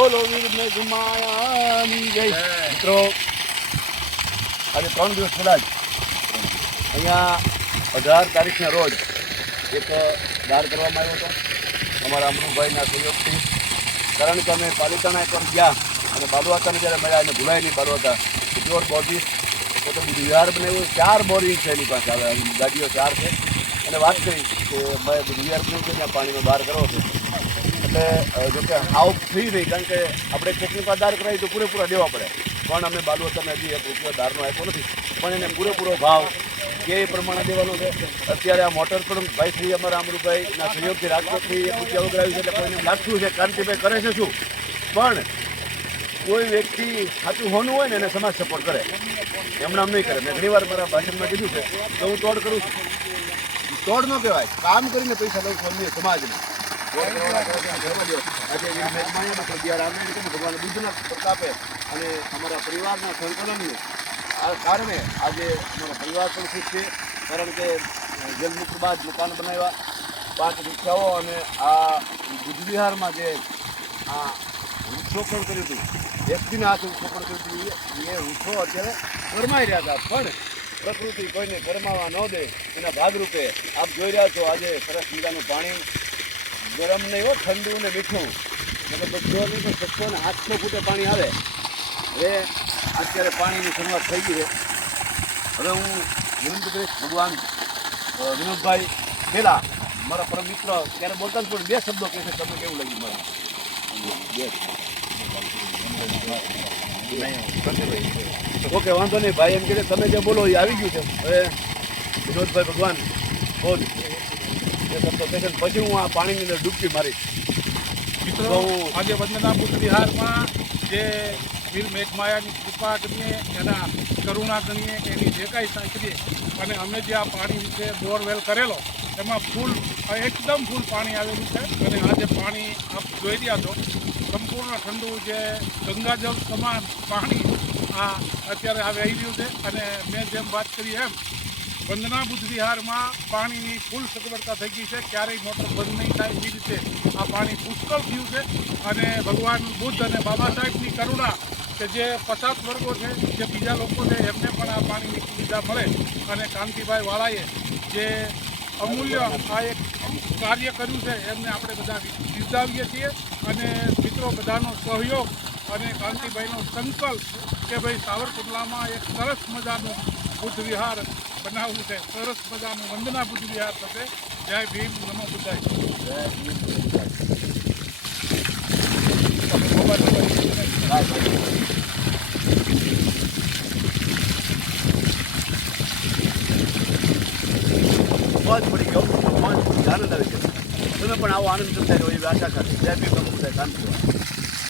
બોલો વીર મેં ગુમાયાની જય. મિત્રો આજે 3 દિવસ પહેલાં જ અહીંયા 18 તારીખના રોજ એક દાર કરવામાં આવ્યો હતો અમારા અમરુભાઈના સહયોગથી. કારણ કે અમે પાલિતાણા એકવાર ગયા અને બાલુઆતાને જ્યારે મળ્યા અને ભૂલાય નહીં બાલુઆતા પ્યોર બોડી પોતે બધું વિહાર બનાવ્યું. 4 બોરિંગ છે એની પાસે, આવે ગાડીઓ 4 છે. અને વાત કરી કે મેં બધું વિહાર બનાવ્યું છે ત્યાં પાણીનો દાર કરવો છે. એટલે જોકે આવ ફ્રી નહીં, કારણ કે આપણે કોકની પાસે દાર કરાવી તો પૂરેપૂરા દેવા પડે. પણ અમે બાલુઆતાને હજી 1 રૂપિયો દારનો આપ્યો નથી, પણ એને પૂરેપૂરો ભાવ કે એ પ્રમાણે દેવાનો છે. અત્યારે આ મોટર પણ ભાઈ શ્રી અમારા અમરુભાઈના સહયોગથી રાજકોટથી 1 રૂપિયા વગરાવ્યું છે. એટલે કોઈને લાગતું છે કાંતિભાઈ કરે છે શું, પણ કોઈ વ્યક્તિ સાચું હોનું હોય ને એને સમાજ સપોર્ટ કરે, એમણે આમ નહીં કરે. મેં ઘણી વાર મારા ભાષણમાં કીધું છે કે હું તોડ કરું છું. તોડ ન કહેવાય, કામ કરીને પૈસા લઉં છું સમાજને. ભગવાન બુદ્ધના પ્રતાપે અને અમારા પરિવારના સંકલનને આ કારણે આજે અમારો પરિવાર પણ ખુશ છે. કારણ કે જેલમુક્ત બાદ મકાન બનાવ્યા, 5 રિક્ષાઓ અને આ બુદ્ધ વિહારમાં જે આ વૃક્ષોપણ કર્યું હતું, વ્યક્તિના હાથે વૃક્ષોપણ કર્યું હતું, એ વૃક્ષો અત્યારે કરમાઈ રહ્યા હતા. પણ પ્રકૃતિ કોઈને કરમાવા ન દે એના ભાગરૂપે આપ જોઈ રહ્યા છો આજે સરસ મજાનું પાણી, ગરમ નહીં હો, ઠંડુ ને મીઠું, મતલબ બધો નહીં તો 600 ને 800 ફૂટે પાણી આવે. હવે અત્યારે પાણીની શરૂઆત થઈ ગઈ છે. હવે હું વિનંતી કરીશ ભગવાન વિનોદભાઈ ખેલા, મારા પરમ મિત્ર, ત્યારે બોલતા પણ 2 શબ્દો કહે છે. તમને કેવું લાગ્યું મારા? ઓકે, વાંધો નહીં ભાઈ, એમ કે તમે જે બોલો એ આવી ગયું છે. હવે વિનોદભાઈ ભગવાન બોલ એ શબ્દો કહે છે, પછી હું આ પાણીની અંદર ડૂબકી મારીશ. મિત્રો, આજે વંદના બુદ્ધ વિહારમાં જે વીર મેઘમાયાની કૃપા ગણીએ, એના કરુણા ગણીએ, એની જે કાંઈ સાંકળીએ, અને અમે જે આ પાણી વિશે બોરવેલ કરેલો એમાં એકદમ ફૂલ પાણી આવેલું છે. અને આ જે પાણી આપ જોઈ રહ્યા છો, સંપૂર્ણ ઠંડુ જે ગંગાજળ સમાન પાણી આ અત્યારે આ વહી રહ્યું છે. અને મેં જેમ વાત કરી એમ વંદના બુદ્ધ વિહારમાં પાણીની ફૂલ સગવડતા થઈ ગઈ છે. ક્યારેય મોટર બંધ નહીં થાય એ રીતે આ પાણી પુષ્કળ થયું છે. અને ભગવાન બુદ્ધ અને બાબા સાહેબની કરુણા કે જે પછાત વર્ગો છે, જે બીજા લોકો છે, એમને પણ આ પાણીની સુવિધા મળે. અને કાંતિભાઈ વાળાએ જે અમૂલ્ય આ એક કાર્ય કર્યું છે એમને આપણે બધા બિરદાવીએ છીએ. અને મિત્રો બધાનો સહયોગ અને કાંતિભાઈનો સંકલ્પ કે ભાઈ સાવરકુંડલામાં એક સરસ મજાનું બુદ્ધ વિહાર બનાવવું છે, સરસ મજાનું વંદના બુદ્ધ વિહાર થશે. જય ભીમ, નમો બુદ્ધાય. મોજ પડી ગયો, મોજ પડી, આનંદ આવી ગયો. તમે પણ આવો આનંદ કરતા રહ્યો એવી આશા કરી. જય ભીમ, નમો બુદ્ધાય. શાંતિ.